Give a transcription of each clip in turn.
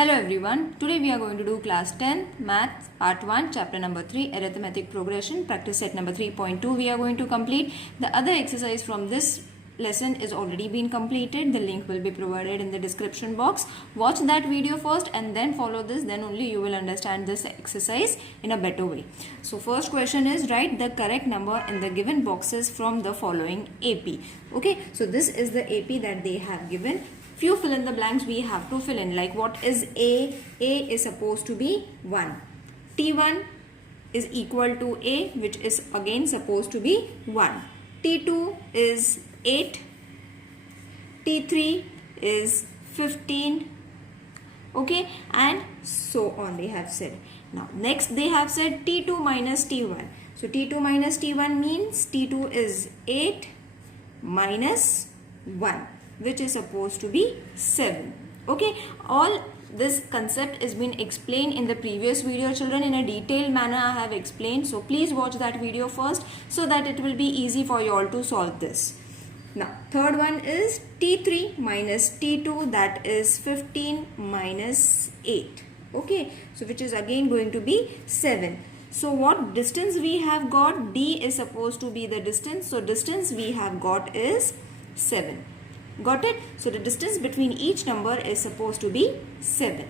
Hello everyone, today we are going to do class 10 maths part 1 chapter number 3 arithmetic progression practice set number 3.2 we are going to complete. The other exercise from this lesson is already been completed. The link will be provided in the description box. Watch that video first and then follow this, then only you will understand this exercise in a better way. So first question is write the correct number in the given boxes from the following AP. Okay, so this is the AP that they have given. Few fill in the blanks we have to fill in, like what is A? A is supposed to be 1. T1 is equal to A, which is again supposed to be 1. T2 is 8. T3 is 15. Okay, and so on they have said. Now next they have said T2 minus T1. So T2 minus T1 means T2 is 8 minus 1, which is supposed to be 7. Okay, all this concept is been explained in the previous video, children. In a detailed manner I have explained, so please watch that video first so that it will be easy for you all to solve this. Now third one is T3 minus T2, that is 15 minus 8. Okay, so which is again going to be 7. So what distance we have got? D is supposed to be the distance, so distance we have got is 7. Got it? So the distance between each number is supposed to be 7.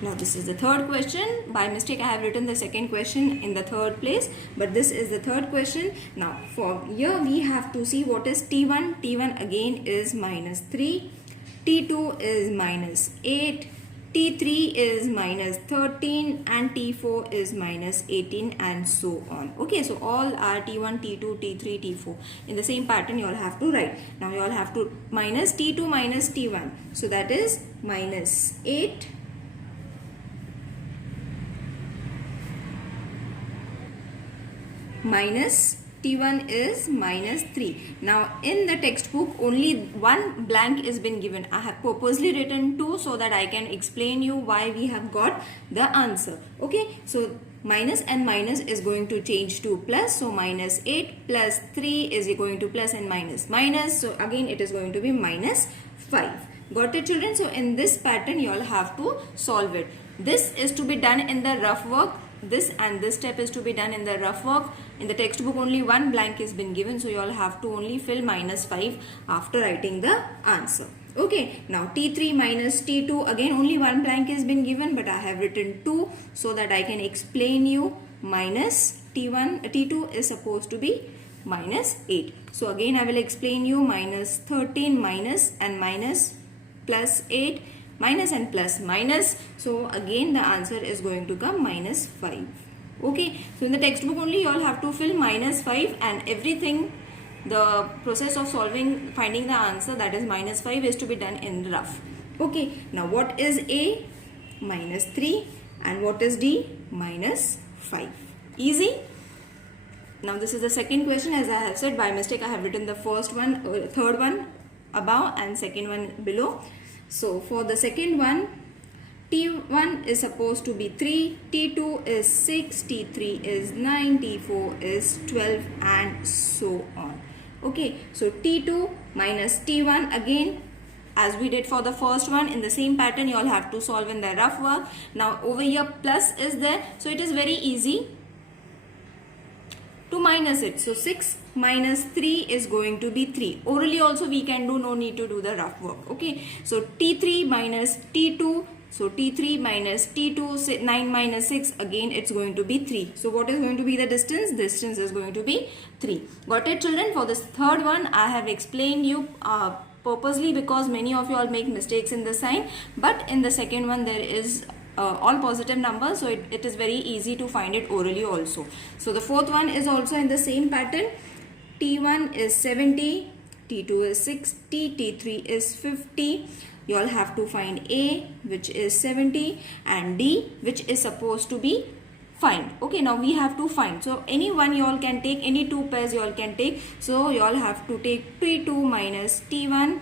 Now this is the third question. By mistake I have written the second question in the third place, but this is the third question. Now for here we have to see what is T1. T1 again is minus 3. T2 is minus 8. T3 is minus 13 and T4 is minus 18 and so on. Okay, so all are T1, T2, T3, T4. In the same pattern you all have to write. Now you all have to minus T2 minus T1. So that is minus 8 minus T1 is minus 3. Now in the textbook only one blank is been given. I have purposely written 2 so that I can explain you why we have got the answer. Okay, so minus and minus is going to change to plus. So minus 8 plus 3 is going to plus and minus minus. So again it is going to be minus 5. Got it, children? So in this pattern you all have to solve it. This is to be done in the rough work. This and this step is to be done in the rough work. In the textbook only one blank is been given, so you all have to only fill minus 5 after writing the answer. Okay, now T3 minus T2, again only one blank is been given, but I have written 2 so that I can explain you. Minus T1, T2 is supposed to be minus 8. So again I will explain you. Minus 13 minus and minus plus 8. Minus and plus minus, so again the answer is going to come minus 5. Okay, so in the textbook only you all have to fill minus 5 and everything, the process of solving, finding the answer, that is minus 5, is to be done in rough. Okay, now what is A? Minus 3. And what is D? Minus 5. Easy. Now this is the second question. As I have said, by mistake I have written the first one, third one above and second one below. So for the second one, T1 is supposed to be 3, T2 is 6, T3 is 9, T4 is 12 and so on. Okay, so T2 minus T1, again as we did for the first one, in the same pattern you all have to solve in the rough work. Now over here plus is there, so it is very easy to minus it. So 6 minus 3 is going to be 3. Orally also we can do, no need to do the rough work. Okay, so T3 minus T2, so T3 minus T2, 9 minus 6, again it's going to be 3. So what is going to be the distance? Distance is going to be 3. Got it, children? For this third one I have explained you purposely because many of you all make mistakes in the sign, but in the second one there is all positive numbers, so it is very easy to find it orally also. So the fourth one is also in the same pattern. T1 is 70, T2 is 60, T3 is 50. You all have to find A, which is 70, and D, which is supposed to be find. Okay, now we have to find. So any one you all can take, any two pairs you all can take. So you all have to take T2 minus T1,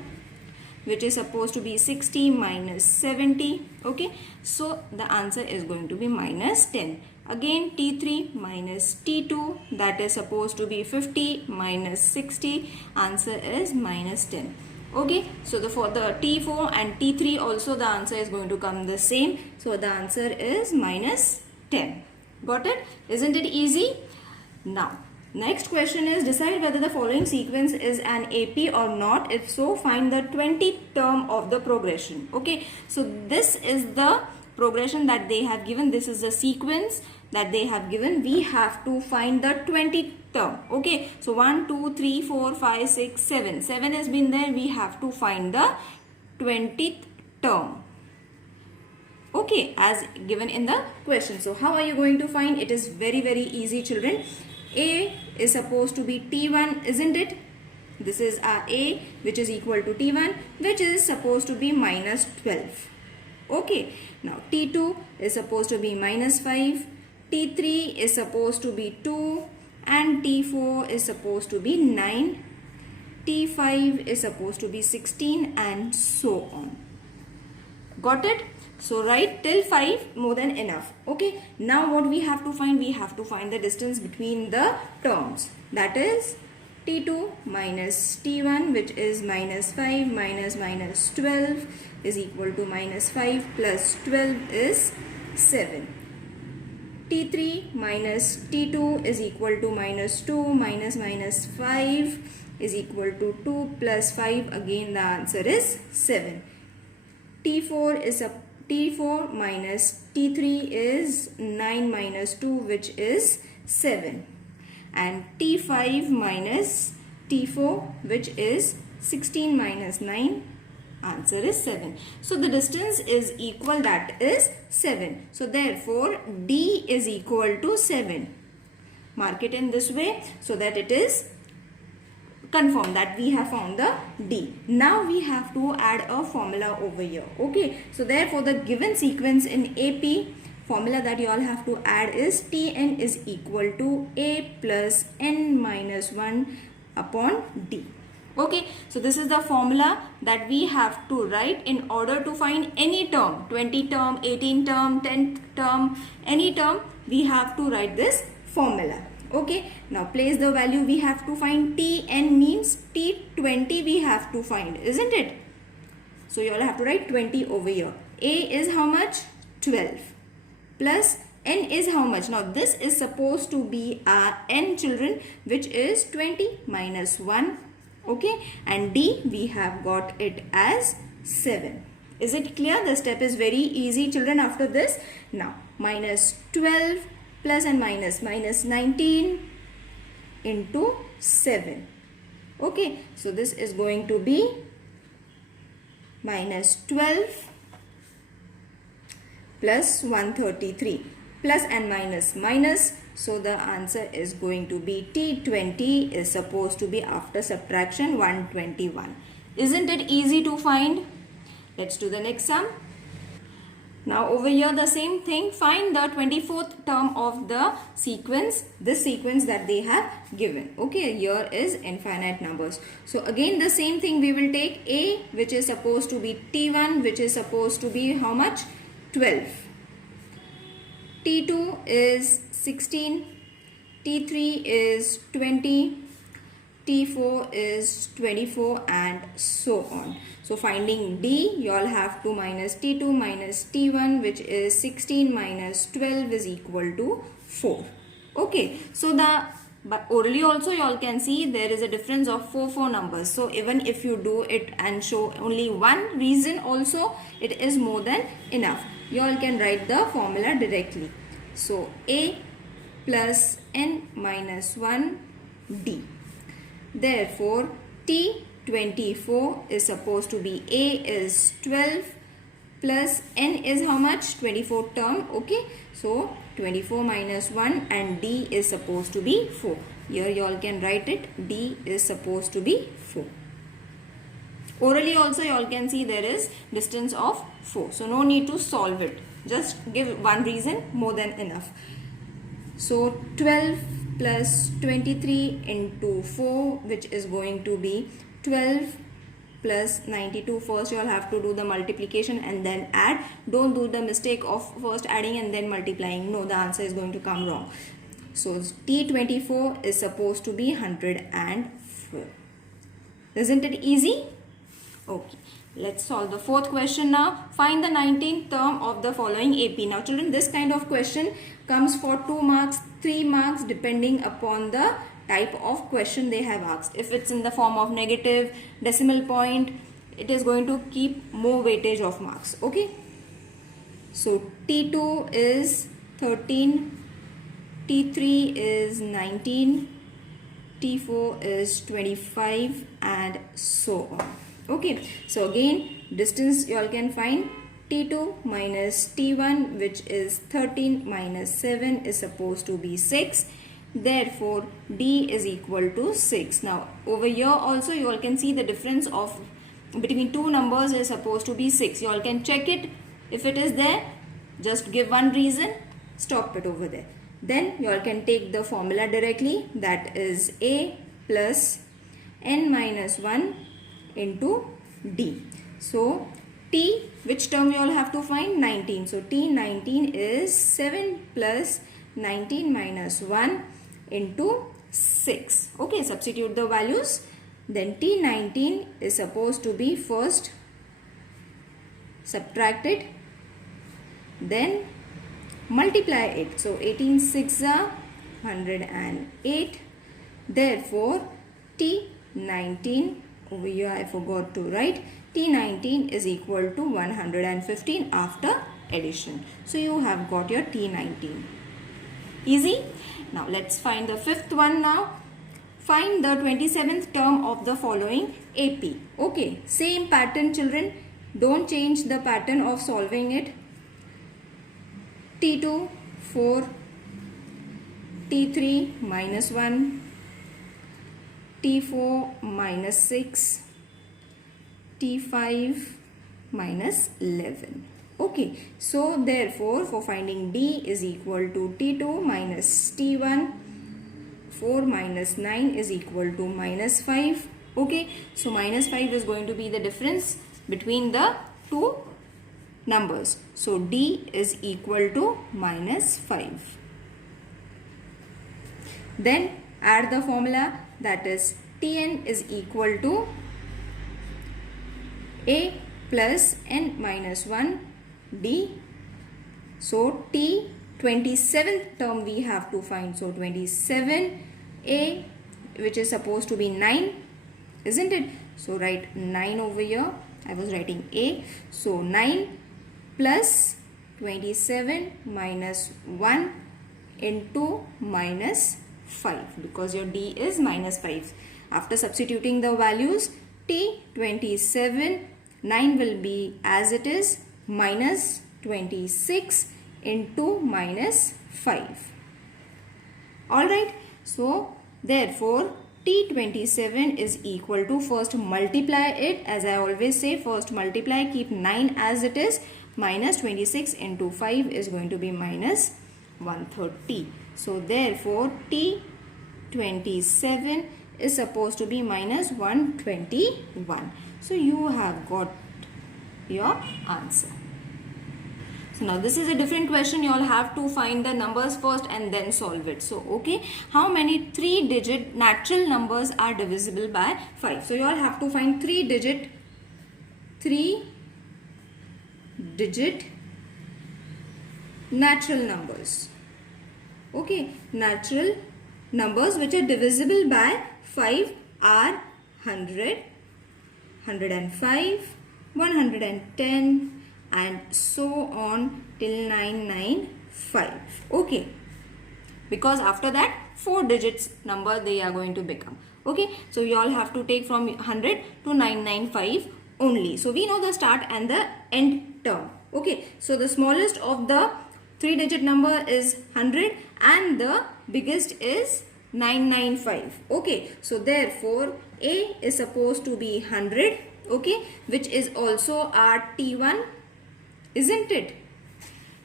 which is supposed to be 60 minus 70. Okay, so the answer is going to be minus 10. Again T3 minus T2, that is supposed to be 50 minus 60. Answer is minus 10. Okay, so for the T4 and T3 also the answer is going to come the same. So the answer is minus 10. Got it? Isn't it easy? Now, next question is decide whether the following sequence is an AP or not. If so, find the 20th term of the progression. Okay, so this is the progression that they have given. This is the sequence that they have given. We have to find the 20th term. Okay, so 1, 2, 3, 4, 5, 6, 7. 7 has been there. We have to find the 20th term. Okay, as given in the question. So how are you going to find? It is very easy, children. A is supposed to be T1, isn't it? This is our A, which is equal to T1, which is supposed to be minus 12. Okay, now T2 is supposed to be minus 5, T3 is supposed to be 2, and T4 is supposed to be 9, T5 is supposed to be 16, and so on. Got it? So write till 5, more than enough. Okay, now what we have to find? We have to find the distance between the terms. That is T2 minus T1, which is minus 5 minus 12 is equal to minus 5 plus 12 is 7. T3 minus T2 is equal to minus 2 minus 5 is equal to 2 plus 5. Again the answer is 7. T4 minus T3 is 9 minus 2, which is 7. And T5 minus T4, which is 16 minus 9, answer is 7. So the distance is equal, that is 7. So therefore D is equal to 7. Mark it in this way so that it is confirm that we have found the D. Now we have to add a formula over here. Okay, so therefore the given sequence in AP, formula that you all have to add is Tn is equal to A plus n minus 1 upon D. Okay, so this is the formula that we have to write in order to find any term, 20 term, 18 term, 10th term, any term, we have to write this formula. Okay, now place the value we have to find. Tn means T20 we have to find, isn't it? So you all have to write 20 over here. A is how much? 12 plus n is how much? Now this is supposed to be our n, children, which is 20 minus 1. Okay, and D we have got it as 7. Is it clear? The step is very easy, children, after this. Now minus 12 plus and minus 19 into 7. Okay, so this is going to be minus 12 plus 133, plus and minus minus. So the answer is going to be T20 is supposed to be after subtraction 121. Isn't it easy to find? Let's do the next sum. Now over here the same thing, find the 24th term of the sequence, this sequence that they have given. Okay, here is infinite numbers. So again the same thing, we will take A, which is supposed to be T1, which is supposed to be how much? 12. T2 is 16, T3 is 20, T4 is 24, and so on. So finding D, you all have to minus T2 minus T1, which is 16 minus 12 is equal to 4. Okay, so but orally also you all can see there is a difference of 4 numbers. So even if you do it and show only one reason also, it is more than enough. You all can write the formula directly. So A plus n minus 1 D. Therefore T24 is supposed to be A is 12 plus n is how much? 24 term. Okay, so 24 minus 1 and D is supposed to be 4. Here you all can write it, D is supposed to be 4. Orally also you all can see there is distance of 4. So no need to solve it. Just give one reason, more than enough. So 12 plus 23 into 4, which is going to be 12 plus 92. First you all have to do the multiplication and then add. Don't do the mistake of first adding and then multiplying. No, the answer is going to come wrong. So T24 is supposed to be 104. Isn't it easy? Okay, let's solve the fourth question now. Find the 19th term of the following AP. Now children, this kind of question comes for 2 marks, 3 marks depending upon the type of question they have asked. If it's in the form of negative, decimal point, it is going to keep more weightage of marks. Okay. So T2 is 13, T3 is 19, T4 is 25 and so on. Okay, so again distance you all can find. T2 minus T1, which is 13 minus 7, is supposed to be 6. Therefore D is equal to 6. Now over here also you all can see the difference of between two numbers is supposed to be 6. You all can check it. If it is there, just give one reason, stop it over there. Then you all can take the formula directly, that is A plus n minus 1 into D. So T, which term you all have to find? 19. So T19 is 7 plus 19 minus 1 into 6. Okay, substitute the values. Then T19 is supposed to be first subtracted, then multiply it. So 18 6 are 108. Therefore T19, over here I forgot to write, T19 is equal to 115 after addition. So you have got your T19. Easy. Now let's find the fifth one now. Find the 27th term of the following AP. Okay, same pattern children. Don't change the pattern of solving it. T2 4, T3 minus 1, T4 minus 6, T5 minus 11. Okay, so therefore for finding D is equal to T2 minus T1, 4 minus 9 is equal to minus 5. Okay, so minus 5 is going to be the difference between the two numbers. So D is equal to minus 5. Then add the formula, that is Tn is equal to A plus n minus 1 D. So T 27th term we have to find. So 27 A, which is supposed to be 9, isn't it? So write 9 over here. I was writing A. So 9 plus 27 minus 1 into minus 5, because your D is minus 5. After substituting the values, T27, 9 will be as it is, minus 26 into minus 5. Alright, so therefore T27 is equal to, first multiply it, as I always say, first multiply, keep 9 as it is, minus 26 into 5 is going to be minus 130. So therefore T27 is supposed to be minus 121. So you have got your answer. So now this is a different question. You all have to find the numbers first and then solve it. So okay, how many 3-digit natural numbers are divisible by 5? So you all have to find 3-digit natural numbers. Okay, natural numbers which are divisible by 5 are 100, 105, 110 and so on till 995. Okay, because after that 4 digits number they are going to become. Okay, so you all have to take from 100 to 995 only. So we know the start and the end term. Okay, so the smallest of the 3-digit number is 100 and the biggest is 995. Okay, so therefore A is supposed to be 100. Okay, which is also our T1, isn't it?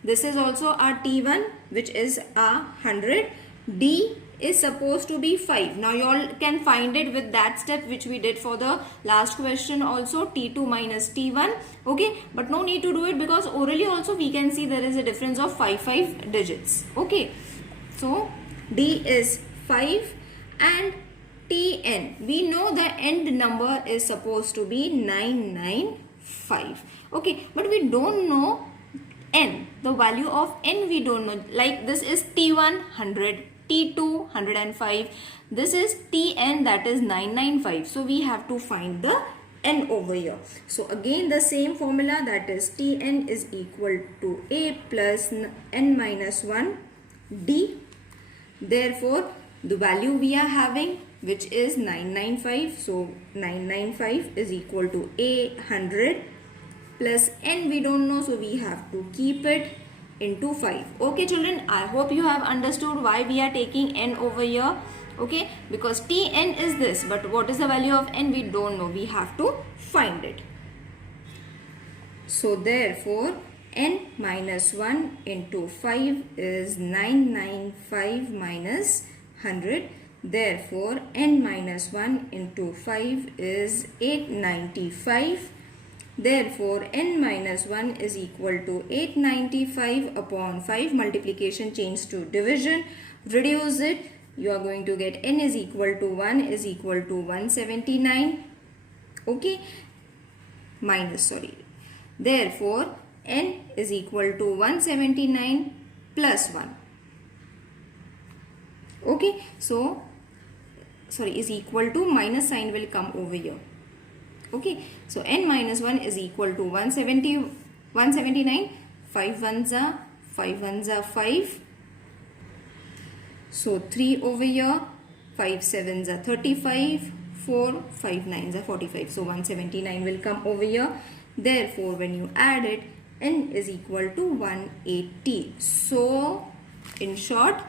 This is also our T1, which is our 100. D is supposed to be 5. Now you all can find it with that step which we did for the last question also, T2 minus T1. Okay, but no need to do it because orally also we can see there is a difference of 5 digits. Okay, so D is 5 and Tn. We know the end number is supposed to be 995. Okay, but we don't know n. The value of n we don't know. Like this is T1 100, T2 105. This is Tn, that is 995. So we have to find the n over here. So again the same formula, that is Tn is equal to A plus n minus 1 D. Therefore the value we are having, which is 995. So 995 is equal to A 100 plus n we don't know, so we have to keep it into 5. Okay children, I hope you have understood why we are taking n over here. Okay, because Tn is this, but what is the value of n we don't know. We have to find it. So therefore n minus 1 into 5 is 995 minus 100. Therefore n minus 1 into 5 is 895. Therefore n minus 1 is equal to 895 upon 5. Multiplication change to division. Reduce it. You are going to get n is equal to 1 is equal to 179. Okay, therefore n is equal to 179 plus 1. Okay, so is equal to, minus sign will come over here. Okay, so n minus 1 is equal to 179. 5 ones are 5. So 3 over here, 5 sevens are 35, 4, 5 nines are 45. So 179 will come over here. Therefore when you add it, n is equal to 180. So in short,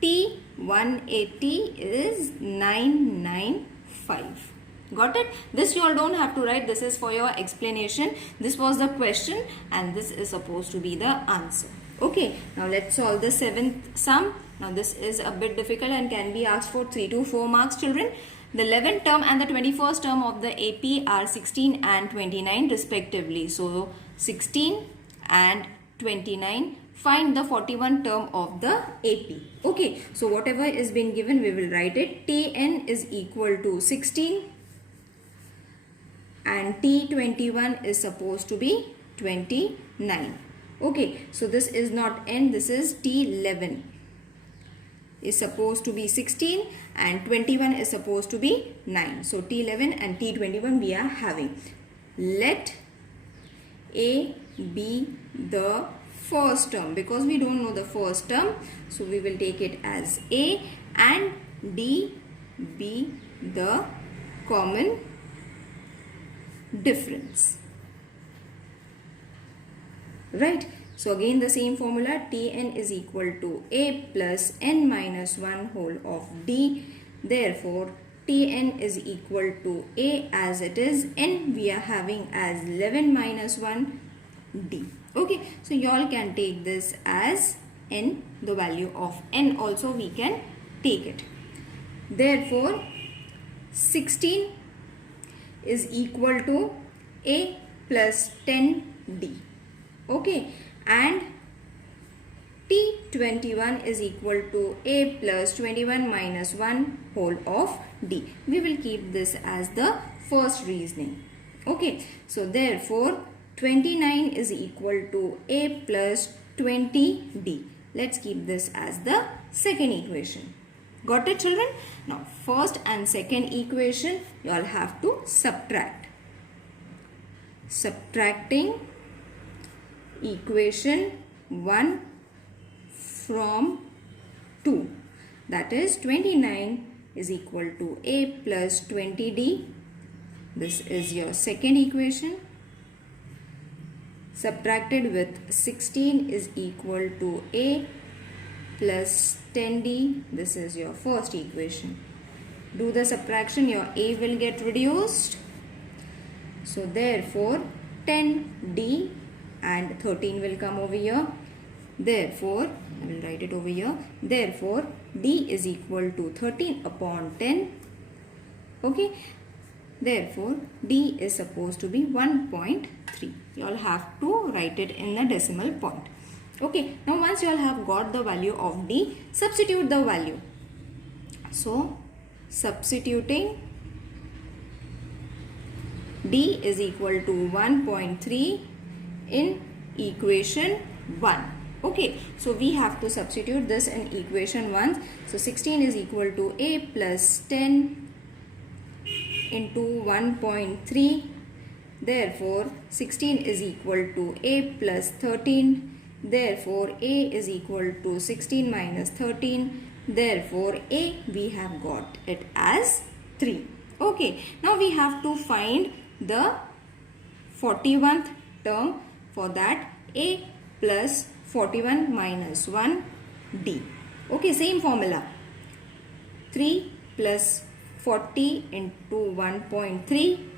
T 180 is 995. Got it? This you all don't have to write. This is for your explanation. This was the question and this is supposed to be the answer. Okay, now let's solve the 7th sum. Now this is a bit difficult and can be asked for 3 to 4 marks children. The 11th term and the 21st term of the AP are 16 and 29 respectively. So 16 and 29. Find the 41 term of the AP. Okay, so whatever is been given we will write it. Tn is equal to 16 and T21 is supposed to be 29. Okay, so this is not n, this is T11 is supposed to be 16 and 21 is supposed to be 9. So T11 and T21 we are having. Let A be the first term, because we don't know the first term, so we will take it as A, and D be the common difference. Right, so again the same formula, Tn is equal to A plus n minus 1 whole of D. Therefore Tn is equal to A as it is, n we are having as 11 minus 1 D. Okay, so you all can take this as n, the value of n also we can take it. Therefore 16 is equal to A plus 10D. Okay, and T21 is equal to A plus 21 minus 1 whole of D. We will keep this as the first reasoning. Okay, so therefore 29 is equal to A plus 20D. Let's keep this as the second equation. Got it children? Now first and second equation you all have to subtract. Subtracting equation 1 from 2, that is 29 is equal to A plus 20D. This is your second equation. Subtracted with 16 is equal to A plus 10D. This is your first equation. Do the subtraction, your A will get reduced. So therefore 10D and 13 will come over here. Therefore, I will write it over here. Therefore, D is equal to 13 upon 10. Okay. Therefore, D is supposed to be 1.3. You all have to write it in the decimal point. Okay. Now, once you all have got the value of D, substitute the value. So, substituting d is equal to 1.3 in equation 1. Okay, so we have to substitute this in equation 1. So 16 is equal to a plus 10 into 1.3. Therefore 16 is equal to a plus 13. Therefore a is equal to 16 minus 13. Therefore a, we have got it as 3. Okay, now we have to find the 41st term. For that, a plus 41 minus 1 d. Okay, same formula. 3 plus 40 into 1.3.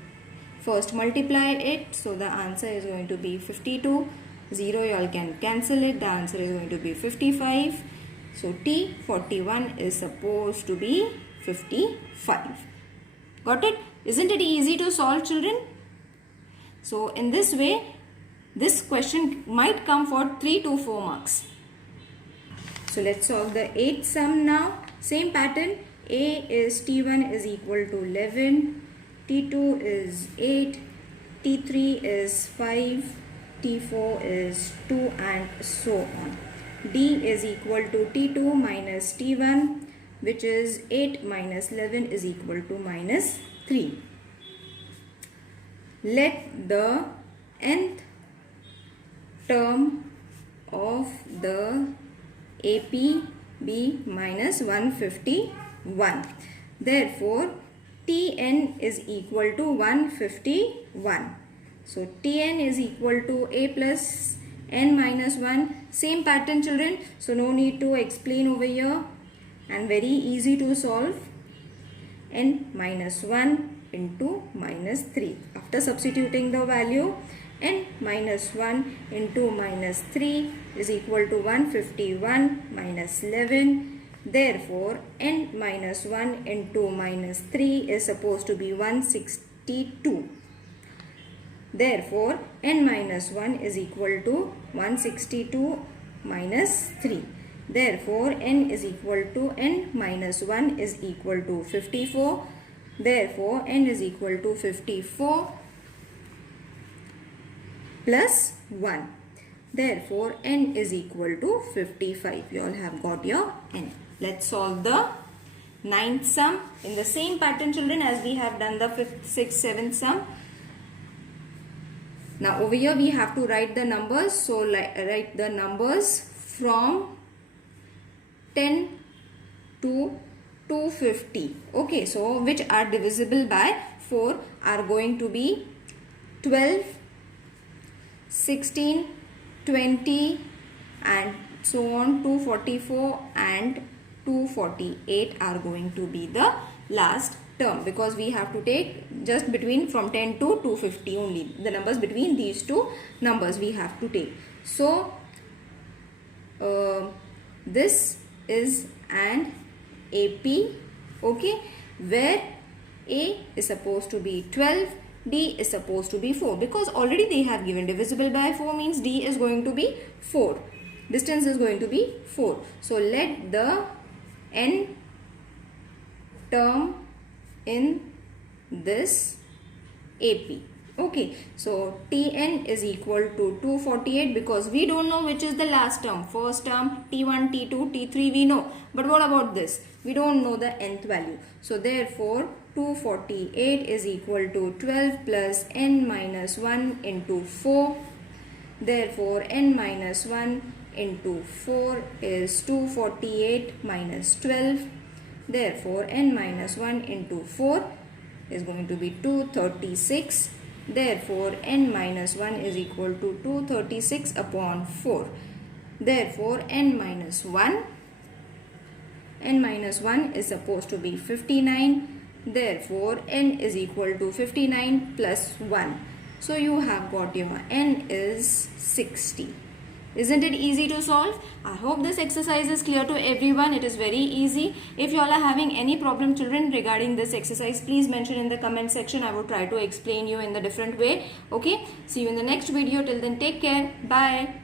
First multiply it. So the answer is going to be 52. 0 you all can cancel it. The answer is going to be 55. So T 41 is supposed to be 55. Got it? Isn't it easy to solve, children? So in this way, this question might come for 3 to 4 marks. So let's solve the 8th sum now. Same pattern. A is T1 is equal to 11. T2 is 8. T3 is 5. T4 is 2 and so on. D is equal to T2 minus T1, which is 8 minus 11 is equal to minus 3. Let the nth term of the AP be minus 151. Therefore, Tn is equal to 151. So, Tn is equal to a plus n minus 1. Same pattern, children. So, no need to explain over here. And very easy to solve. N minus 1 into minus 3. After substituting the value, n minus 1 into minus 3 is equal to 151 minus 11. Therefore, n minus 1 into minus 3 is supposed to be 162. Therefore, n minus 1 is equal to 162 minus 3. Therefore, n is equal to n minus 1 is equal to 54. Therefore, n is equal to 54 plus 1. Therefore, n is equal to 55. You all have got your n. Let's solve the 9th sum in the same pattern, children, as we have done the 5th, 6th, 7th sum. Now, over here we have to write the numbers. So, write the numbers from 10 to 250. Okay, so which are divisible by 4 are going to be 12, 16, 20 and so on. 244 and 248 are going to be the last term, because we have to take just between from 10 to 250 only. The numbers between these two numbers we have to take. So, this is an AP, okay, where A is supposed to be 12, D is supposed to be 4, because already they have given divisible by 4 means D is going to be 4. Distance is going to be 4. So, let the n term in this AP. Okay, so Tn is equal to 248, because we don't know which is the last term. First term, T1, T2, T3 we know. But what about this? We don't know the nth value. So therefore, 248 is equal to 12 plus n minus 1 into 4. Therefore, n minus 1 into 4 is 248 minus 12. Therefore, n minus 1 into 4 is going to be 236. Therefore, n minus 1 is equal to 236 upon 4. Therefore, n minus 1 is supposed to be 59. Therefore, n is equal to 59 plus 1. So, you have got your n is 60. Isn't it easy to solve? I hope this exercise is clear to everyone. It is very easy. If you all are having any problem, children, regarding this exercise, please mention in the comment section. I will try to explain you in the different way. Okay. See you in the next video. Till then, take care. Bye.